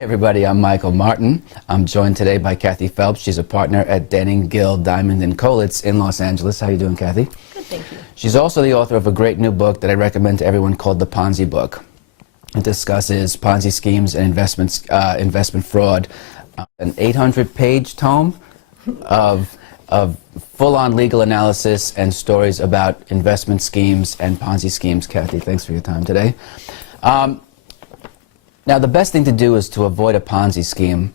Hey everybody, I'm Michael Martin. I'm joined today by Kathy Phelps. She's a partner at Denning, Gill, Diamond & Colitz in Los Angeles. How are you doing, Kathy? Good, thank you. She's also the author of a great new book that I recommend to everyone called The Ponzi Book. It discusses Ponzi schemes and investment fraud. An 800-page tome of full-on legal analysis and stories about investment schemes and Ponzi schemes. Kathy, thanks for your time today. Now, the best thing to do is to avoid a Ponzi scheme,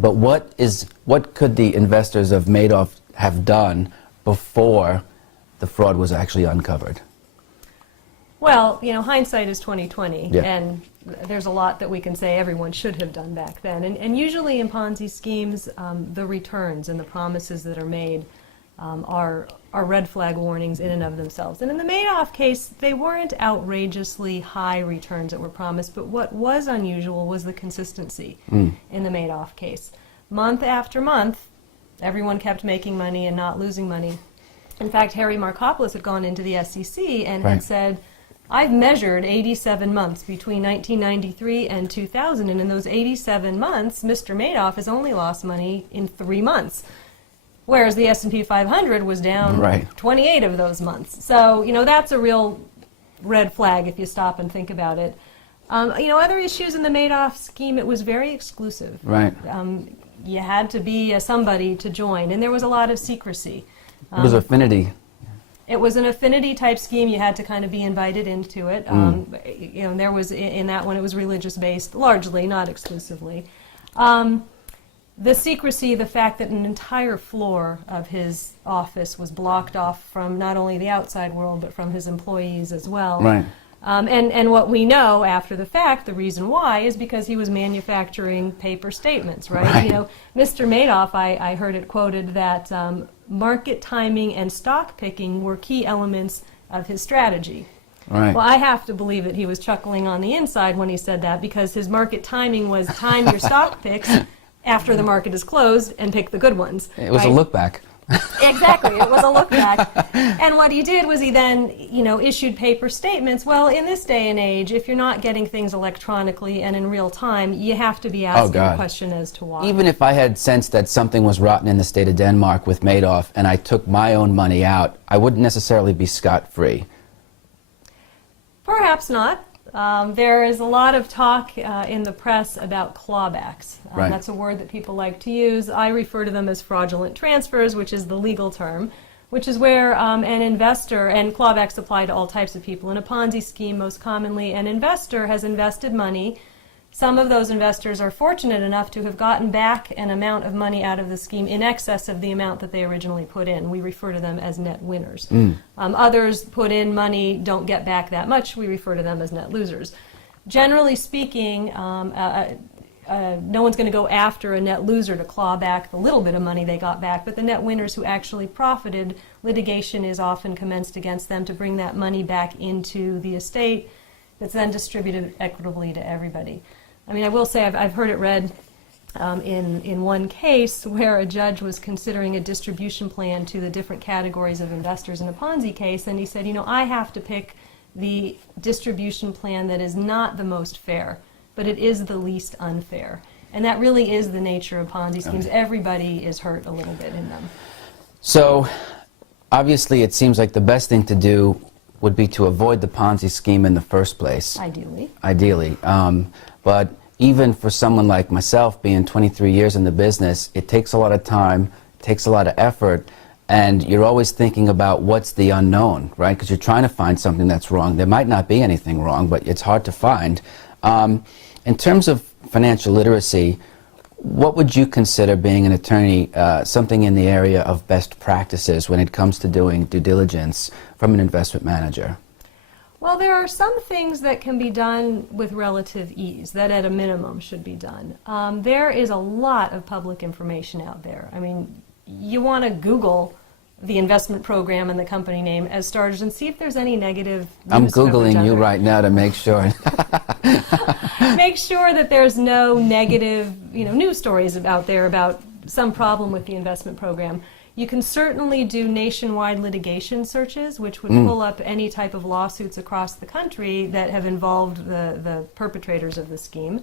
but what could the investors of Madoff have done before the fraud was actually uncovered? Well, you know, hindsight is 20/20, Yeah. and there's a lot that we can say everyone should have done back then. And usually in Ponzi schemes, the returns and the promises that are made are red flag warnings in and of themselves. And in the Madoff case, they weren't outrageously high returns that were promised, but what was unusual was the consistency in the Madoff case. Month after month, everyone kept making money and not losing money. In fact, Harry Markopolos had gone into the SEC and had said, I've measured 87 months between 1993 and 2000, and in those 87 months, Mr. Madoff has only lost money in 3 months. Whereas the S&P 500 was down 28 of those months. So, you know, that's a real red flag if you stop and think about it. You know, other issues in the Madoff scheme, it was very exclusive. Right. You had to be somebody to join, and there was a lot of secrecy. It was affinity. It was an affinity type scheme. You had to kind of be invited into it. You know, there was, in that one, it was religious based, largely, not exclusively. The secrecy, the fact that an entire floor of his office was blocked off from not only the outside world, but from his employees as well. Right. And what we know after the fact, the reason why, is because he was manufacturing paper statements, right? You know, Mr. Madoff, I heard it quoted that market timing and stock picking were key elements of his strategy. Right. Well, I have to believe that he was chuckling on the inside when he said that, because his market timing was time your stock picks after the market is closed and pick the good ones. It was a look back. Exactly, it was a look back. And what he did was he then, you know, issued paper statements. Well, in this day and age, if you're not getting things electronically and in real time, you have to be asking a question as to why. Even if I had sensed that something was rotten in the state of Denmark with Madoff and I took my own money out, I wouldn't necessarily be scot-free. Perhaps not. There is a lot of talk in the press about clawbacks. That's a word that people like to use. I refer to them as fraudulent transfers, which is the legal term, which is where an investor, and clawbacks apply to all types of people. In a Ponzi scheme, most commonly, an investor has invested money. Some of those investors are fortunate enough to have gotten back an amount of money out of the scheme in excess of the amount that they originally put in. We refer to them as net winners. Others put in money, don't get back that much. We refer to them as net losers. Generally speaking, no one's going to go after a net loser to claw back the little bit of money they got back, but the net winners who actually profited, litigation is often commenced against them to bring that money back into the estate that's then distributed equitably to everybody. I mean, I will say I've heard it read in one case where a judge was considering a distribution plan to the different categories of investors in a Ponzi case, and he said, you know, I have to pick the distribution plan that is not the most fair, but it is the least unfair. And that really is the nature of Ponzi schemes. Everybody is hurt a little bit in them. So, obviously, it seems like the best thing to do would be to avoid the Ponzi scheme in the first place. Ideally. Ideally. But even for someone like myself, being 23 years in the business, it takes a lot of time, it takes a lot of effort, and you're always thinking about what's the unknown, right? Because you're trying to find something that's wrong. There might not be anything wrong, but it's hard to find. In terms of financial literacy, what would you consider, being an attorney, something in the area of best practices when it comes to doing due diligence from an investment manager? Well, there are some things that can be done with relative ease, that at a minimum should be done. There is a lot of public information out there. I mean, you want to Google the investment program and the company name as starters and see if there's any negative news I'm Googling coverage you out there. right now to make sure. Make sure that there's no negative, you know, news stories out there about some problem with the investment program. You can certainly do nationwide litigation searches, which would pull up any type of lawsuits across the country that have involved the perpetrators of the scheme.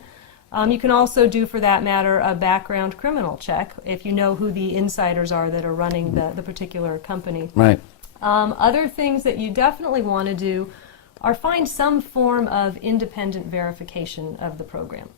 You can also do, for that matter, a background criminal check if you know who the insiders are that are running the particular company. Right. Other things that you definitely want to do are find some form of independent verification of the program.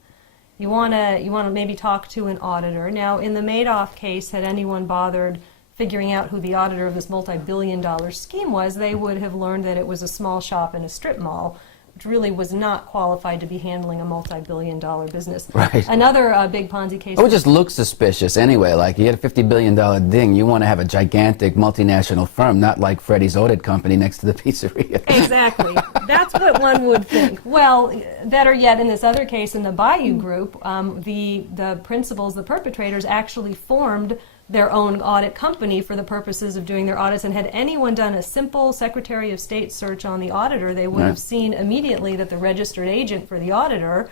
You want to maybe talk to an auditor. Now, in the Madoff case, had anyone bothered figuring out who the auditor of this multi-billion-dollar scheme was, they would have learned that it was a small shop in a strip mall, which really was not qualified to be handling a multi-billion-dollar business. Right. Another big Ponzi case. It would just look suspicious anyway. Like, you get a $50 billion ding, you want to have a gigantic multinational firm, not like Freddie's audit company next to the pizzeria. Exactly. That's what one would think. Well, better yet, in this other case, in the Bayou Group, the principals, the perpetrators, actually formed their own audit company for the purposes of doing their audits, and had anyone done a simple Secretary of State search on the auditor, they would have seen immediately that the registered agent for the auditor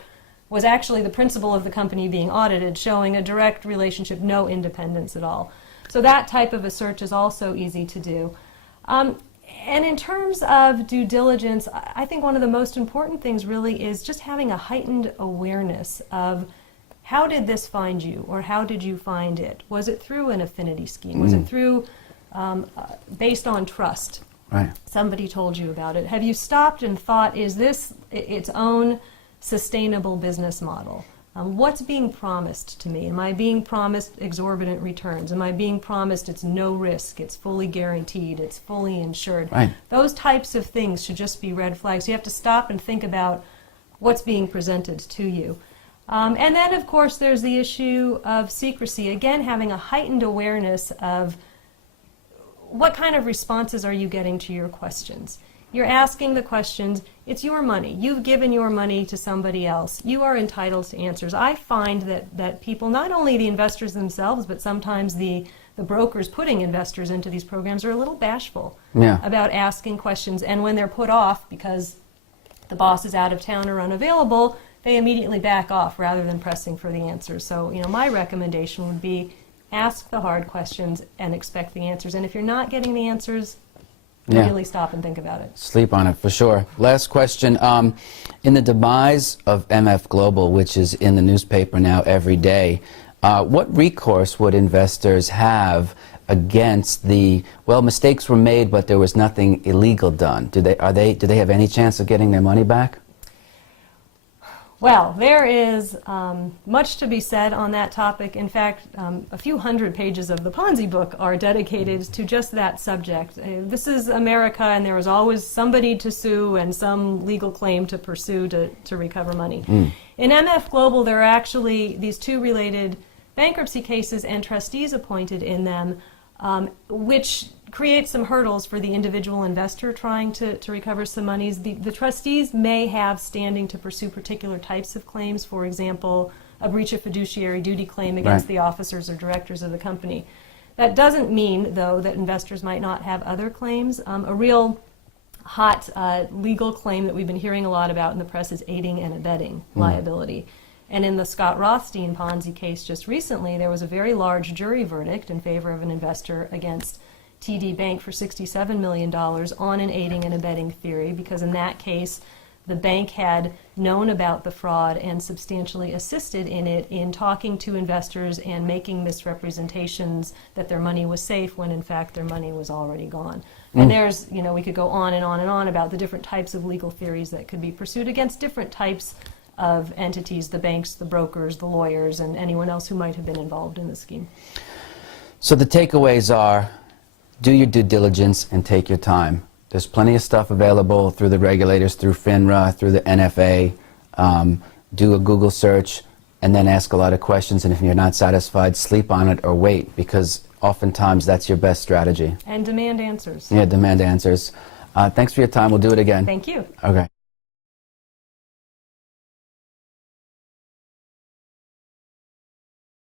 was actually the principal of the company being audited, showing a direct relationship, no independence at all. So that type of a search is also easy to do. And in terms of due diligence, I think one of the most important things really is just having a heightened awareness of how did this find you, or how did you find it? Was it through an affinity scheme? Was it through, based on trust? Right. Somebody told you about it. Have you stopped and thought, is this its own sustainable business model? What's being promised to me? Am I being promised exorbitant returns? Am I being promised it's no risk, it's fully guaranteed, it's fully insured? Right. Those types of things should just be red flags. You have to stop and think about what's being presented to you. And then, of course, there's the issue of secrecy. Again, having a heightened awareness of what kind of responses are you getting to your questions. You're asking the questions, it's your money. You've given your money to somebody else. You are entitled to answers. I find that people, not only the investors themselves, but sometimes the brokers putting investors into these programs, are a little bashful about asking questions. And when they're put off because the boss is out of town or unavailable, they immediately back off rather than pressing for the answers. So, my recommendation would be ask the hard questions and expect the answers. And if you're not getting the answers, really stop and think about it. Sleep on it, for sure. Last question. In the demise of MF Global, which is in the newspaper now every day, what recourse would investors have against mistakes were made, but there was nothing illegal done? Do they have any chance of getting their money back? Well, there is much to be said on that topic. In fact, a few hundred pages of the Ponzi Book are dedicated to just that subject. This is America, and there is always somebody to sue and some legal claim to pursue to recover money. In MF Global, there are actually these two related bankruptcy cases and trustees appointed in them, which creates some hurdles for the individual investor trying to recover some monies. The trustees may have standing to pursue particular types of claims, for example, a breach of fiduciary duty claim against the officers or directors of the company. That doesn't mean, though, that investors might not have other claims. A real hot legal claim that we've been hearing a lot about in the press is aiding and abetting liability. And in the Scott Rothstein Ponzi case just recently, there was a very large jury verdict in favor of an investor against TD Bank for $67 million on an aiding and abetting theory, because in that case, the bank had known about the fraud and substantially assisted in it in talking to investors and making misrepresentations that their money was safe when in fact their money was already gone. And there's, we could go on and on and on about the different types of legal theories that could be pursued against different types of entities, the banks, the brokers, the lawyers, and anyone else who might have been involved in the scheme. So the takeaways are, do your due diligence and take your time. There's plenty of stuff available through the regulators, through FINRA, through the NFA. Do a Google search and then ask a lot of questions, and if you're not satisfied, sleep on it or wait, because oftentimes that's your best strategy. And demand answers. Yeah, demand answers. Thanks for your time. We'll do it again. Thank you. Okay.